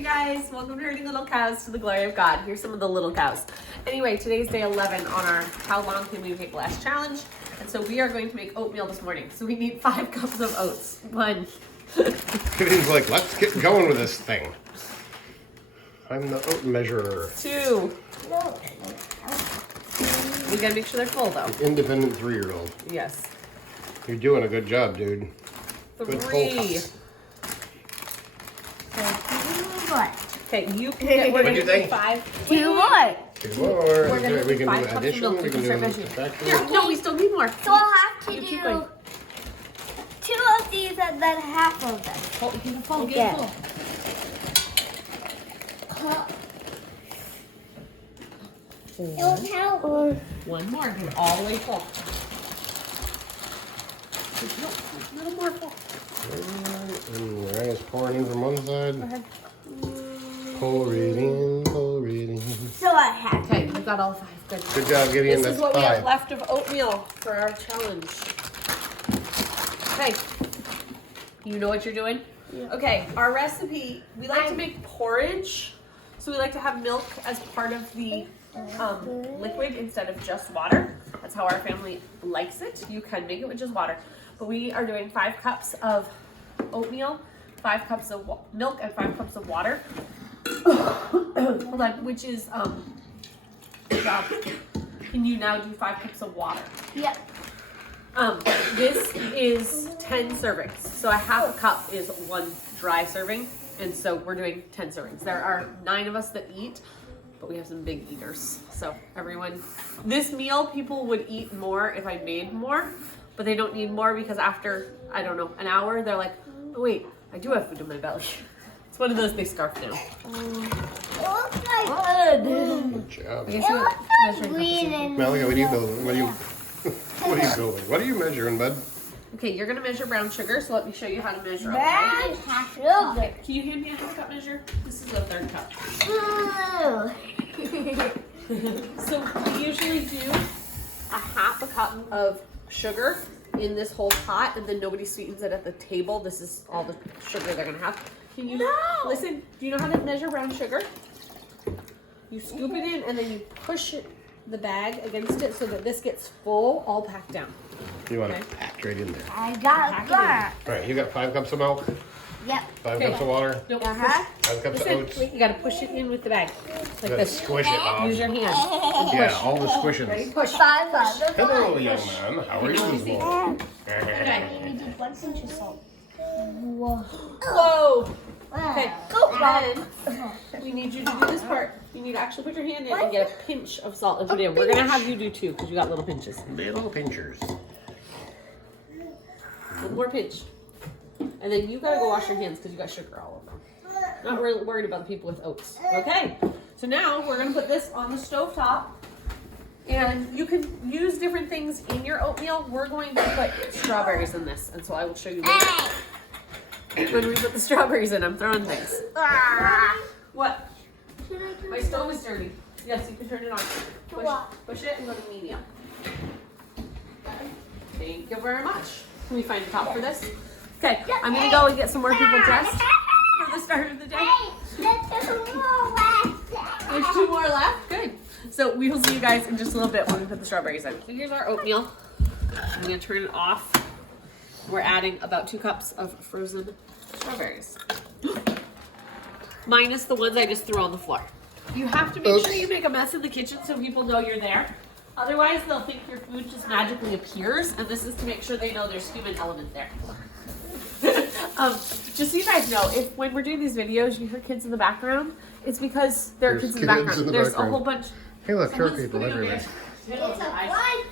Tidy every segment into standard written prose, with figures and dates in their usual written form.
Hey guys, welcome to Herding Little Cows to the Glory of God. Here's some of the little cows. Anyway, today's day 11 on our How Long Can We Make Last challenge. And so we are going to make oatmeal this morning. So we need 5 cups of oats. 1. Gideon's like, let's get going with this thing. I'm the oat measurer. 2. We gotta make sure they're full though. Independent 3-year-old. Yes. You're doing a good job, dude. 3. Good full cups. Okay, you can get, we're What'd you gonna do think? 5. 2 more. 2 more. We're gonna We do can 5 do cups of addition. milk. We We can can start do measuring. subtraction. No, we still need more. So I'll have to You keep do going. 2 of these and then half of them. Oh, get it full, Okay. get it full. Don't help. 1 more, get it all the way full. There's a little more full. And Mariah's pouring in from one side. Go ahead. Pour it in, pour it in. So I have to. Okay, we've got all 5. Good. Good job, Gideon. This That's is what we have 5. left of oatmeal for our challenge. Okay. You know what you're doing? Yeah. Okay, our recipe, we like to make porridge. So we like to have milk as part of the liquid instead of just water. That's how our family likes it. You can make it with just water. But we are doing 5 cups of oatmeal, 5 cups of milk, and 5 cups of water. Hold on, which is, can you now do 5 cups of water? Yep. This is 10 servings. So a half a cup is 1 dry serving. And so we're doing 10 servings. There are 9 of us that eat, but we have some big eaters. So everyone, this meal, people would eat more if I made more, but they don't need more because after, I don't know, an hour, they're like, oh wait, I do have food in my belly. It's one of those they scarf now. It looks like good. Good job. I guess It you looks measuring like green cups. and Malika, what are you building? What are you, what are you building? What are you measuring, bud? Okay, you're gonna measure brown sugar, so let me show you how to measure. bad sugar. Can you hand me a half cup measure? This is the 3rd cup. So we usually do a half a cup of sugar in this whole pot, and then nobody sweetens it at the table. This is all the sugar they're gonna have. Can you listen? Do you know how to measure brown sugar? You scoop it in, and then you push it, the bag against it so that this gets full, all packed down. You want Okay. it packed right in there. I got Pack it that. All right, you got 5 cups of milk, Yep. 5 Okay. cups of water, Nope. Uh-huh. 5 cups Listen, of oats. wait, you gotta push it in with the bag. You Like gotta this. squish it, Mom. Use your hand. And Yeah, push. all the squishings. Ready? Push. 5 cups. Hello, young man. How are you this morning? We did 1 pinch of salt. Whoa. Whoa. Okay. Go, Then we need you to do this part. You need to actually put your hand in and get a pinch of salt and put it in. We're gonna have you do 2 because you got little pinches. Little pinchers. 1 more pinch. And then you gotta go wash your hands because you got sugar all over them. Not really worried about the people with oats. Okay. So now we're gonna put this on the stove top. And you can use different things in your oatmeal. We're going to put strawberries in this. And so I will show you later. When we put the strawberries in, I'm throwing things. What? My stove is dirty. Yes, you can turn it on. Push it and go to medium. Thank you very much. Can we find a top for this? Okay, I'm gonna go and get some more people dressed for the start of the day. There's 2 more left. Good. So we will see you guys in just a little bit when we put the strawberries in. So here's our oatmeal. I'm gonna turn it off. We're adding about 2 cups of frozen strawberries. Minus the ones I just threw on the floor. You have to make sure you make a mess in the kitchen so people know you're there. Otherwise, they'll think your food just magically appears, and this is to make sure they know there's human element there. Just so you guys know, if when we're doing these videos, you hear kids in the background, it's because there are There's kids in the kids background. in the There's background. a whole bunch. Hey, look, short Someone's people putting everywhere. It's a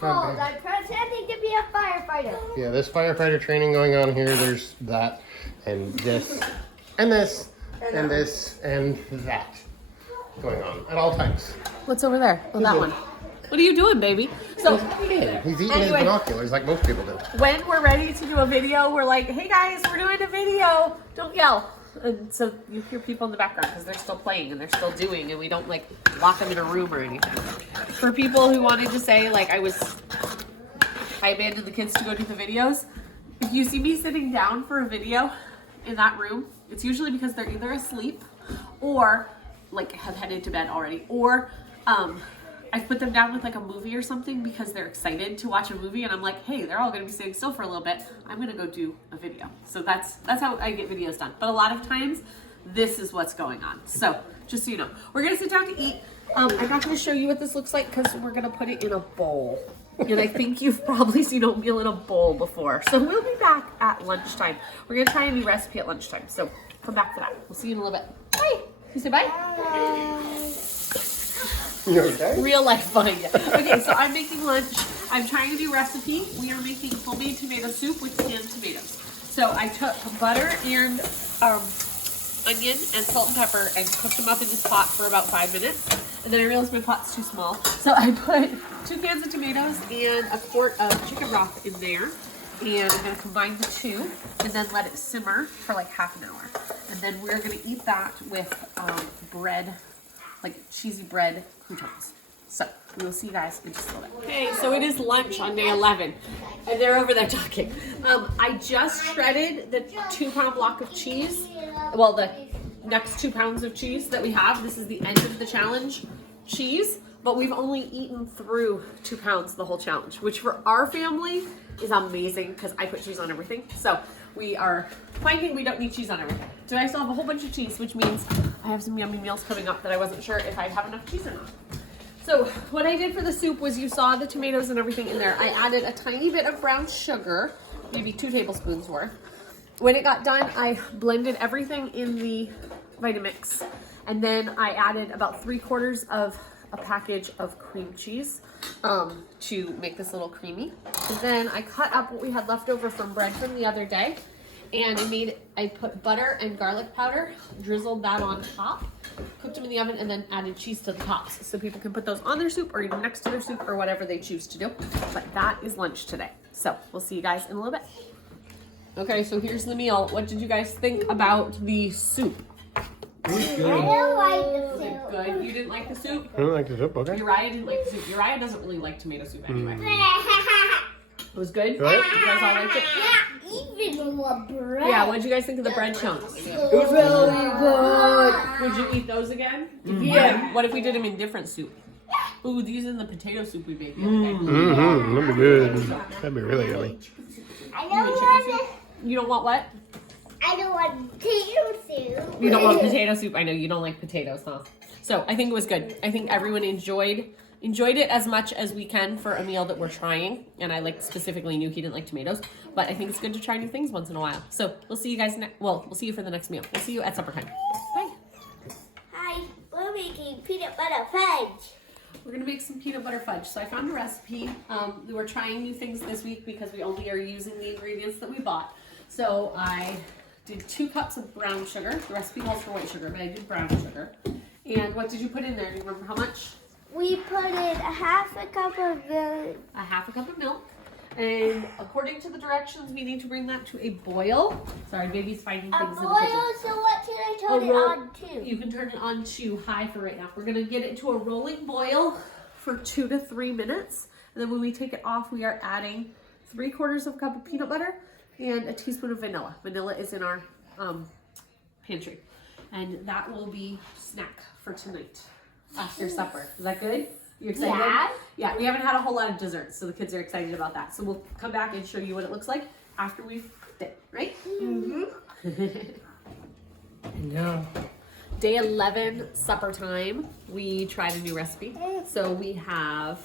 blindfold. I'm pretending to be a firefighter. Yeah, there's firefighter training going on here. There's that, and this, and this, and this, and that going on at all times. What's over there? Oh, that one. What are you doing, baby? So He's eating his Anyway. binoculars like most people do. when we're ready to do a video, we're like, hey guys, we're doing a video. Don't yell. And so you hear people in the background because they're still playing and they're still doing, and we don't like lock them in a room or anything. For people who wanted to say like I abandoned the kids to go do the videos, if you see me sitting down for a video in that room, it's usually because they're either asleep or like have headed to bed already, or I put them down with like a movie or something because they're excited to watch a movie, and I'm like, hey, they're all gonna be sitting still for a little bit. I'm gonna go do a video. So that's how I get videos done. But a lot of times, this is what's going on. So just so you know, we're gonna sit down to eat. I'm not gonna show you what this looks like because we're gonna put it in a bowl. And I think you've probably seen oatmeal in a bowl before. So we'll be back at lunchtime. We're gonna try a new recipe at lunchtime. So come back for that. We'll see you in a little bit. Bye. You say bye? You okay? Real life fun. Okay, so I'm making lunch. I'm trying a new recipe. We are making homemade tomato soup with canned tomatoes. So I took butter and onion and salt and pepper and cooked them up in this pot for about 5 minutes. And then I realized my pot's too small. So I put 2 cans of tomatoes and a quart of chicken broth in there. And I'm gonna combine the two and then let it simmer for like half an hour. And then we're gonna eat that with bread, like cheesy bread croutons. So we will see you guys in just a little bit. Okay, so it is lunch on day 11, and they're over there talking. I just shredded the 2-pound block of cheese. Well, the next 2 pounds of cheese that we have. This is the end of the challenge cheese, but we've only eaten through 2 pounds the whole challenge, which for our family is amazing because I put cheese on everything. So we are finding we don't need cheese on everything. So I still have a whole bunch of cheese, which means I have some yummy meals coming up that I wasn't sure if I'd have enough cheese or not. So what I did for the soup was, you saw the tomatoes and everything in there. I added a tiny bit of brown sugar, maybe 2 tablespoons worth. When it got done, I blended everything in the Vitamix, and then I added about 3/4 of a package of cream cheese to make this a little creamy. And then I cut up what we had left over from bread from the other day, and I put butter and garlic powder, drizzled that on top, cooked them in the oven, and then added cheese to the tops. So people can put those on their soup or even next to their soup or whatever they choose to do. But that is lunch today. So we'll see you guys in a little bit. Okay, so here's the meal. What did you guys think about the soup? I don't like the Was it soup. good? You didn't like the soup? I don't like the soup, okay. Uriah didn't like the soup. Uriah doesn't really like tomato soup anyway. It was good? Right? You guys all liked it? Not even more bread. Yeah, what did you guys think of the bread chunks? It was really good. Would you eat those again? Yeah. What if we did them in different soup? Ooh, these in the potato soup we made the other day. Mm-hmm. That'd be good. That'd be really yummy. I You don't want chicken want soup? You don't want what? I don't want potato soup. You don't want potato soup. I know you don't like potatoes, huh? So I think it was good. I think everyone enjoyed it as much as we can for a meal that we're trying. And I specifically knew he didn't like tomatoes, but I think it's good to try new things once in a while. So we'll see you guys we'll see you for the next meal. We'll see you at supper time. Bye. Hi, we're making peanut butter fudge. We're gonna make some peanut butter fudge. So I found a recipe. We're trying new things this week because we only are using the ingredients that we bought. So I did 2 cups of brown sugar. The recipe calls for white sugar, but I did brown sugar. And what did you put in there? Do you remember how much? We put in a half a cup of milk. A half a cup of milk. And according to the directions, we need to bring that to a boil. Sorry, baby's finding A things in the boil, kitchen. so what should I turn it on to? You can turn it on to high for right now. We're gonna get it to a rolling boil for 2 to 3 minutes. And then when we take it off, we are adding 3/4 of a cup of peanut butter and a teaspoon of vanilla. Vanilla is in our pantry. And that will be snack for tonight after supper. Is that good? You excited? Yeah. Yeah, we haven't had a whole lot of desserts, so the kids are excited about that. So we'll come back and show you what it looks like after we've cooked it, right? Mm-hmm. Yeah. Day 11, supper time. We tried a new recipe. So we have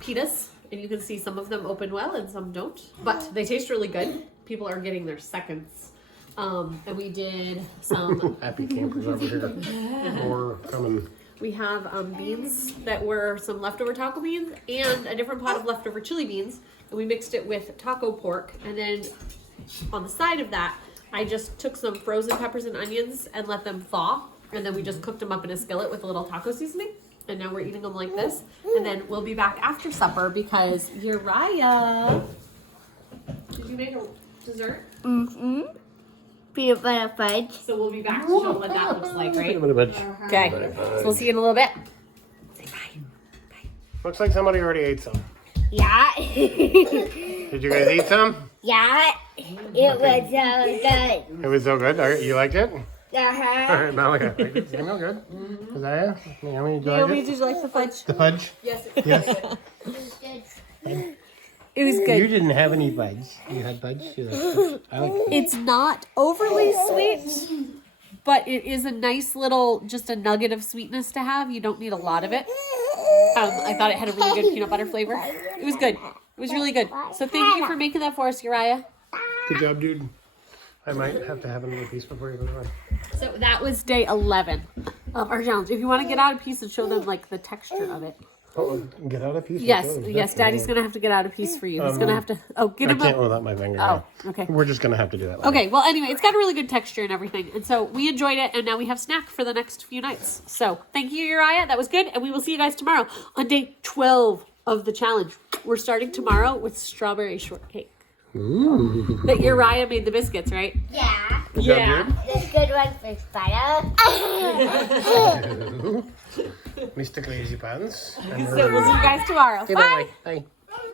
pitas, and you can see some of them open well and some don't, but they taste really good. People are getting their seconds. And we did some, Happy campers over here. More coming. we have beans that were some leftover taco beans and a different pot of leftover chili beans. And we mixed it with taco pork. And then on the side of that, I just took some frozen peppers and onions and let them thaw. And then we just cooked them up in a skillet with a little taco seasoning. And now we're eating them like this. And then we'll be back after supper because Uriah, did you make a dessert? Mm-hmm. Peanut butter fudge. So we'll be back to show what that looks like, right? Peanut butter fudge. Okay, so we'll see you in a little bit. Say bye. Bye. Looks like somebody already ate some. Yeah. Did you guys eat some? Yeah, it was so good. It was so good. All right, you liked it? Uh-huh. All right, Malika liked it. Samuel, good. Isaiah, Naomi, did you like Naomi, it? did you like the fudge? The fudge? Yes. Yes. It was You good. didn't have any fudge. You had fudge? You liked fudge? I like fudge. It's not overly sweet, but it is a nice little, just a nugget of sweetness to have. You don't need a lot of it. I thought it had a really good peanut butter flavor. It was good. It was really good. So thank you for making that for us, Uriah. Good job, dude. I might have to have another piece before you go on. So that was day 11 of our challenge. If you want to get out a piece and show them like the texture of it. Oh, get out a piece? Yes, Daddy's going to have to get out a piece for you. He's going to have to, get I him can't a, without my finger. oh, okay. We're just going to have to do that later. Okay, well, anyway, it's got a really good texture and everything. And so we enjoyed it, and now we have snack for the next few nights. So thank you, Uriah. That was good. And we will see you guys tomorrow on day 12 of the challenge. We're starting tomorrow with strawberry shortcake. Ooh. That Uriah made the biscuits, right? Yeah. Good job, Yeah. dude. This good one for Spider. Mr. Lazy Pants. So we'll see you guys tomorrow. Okay, Bye. bye. Bye.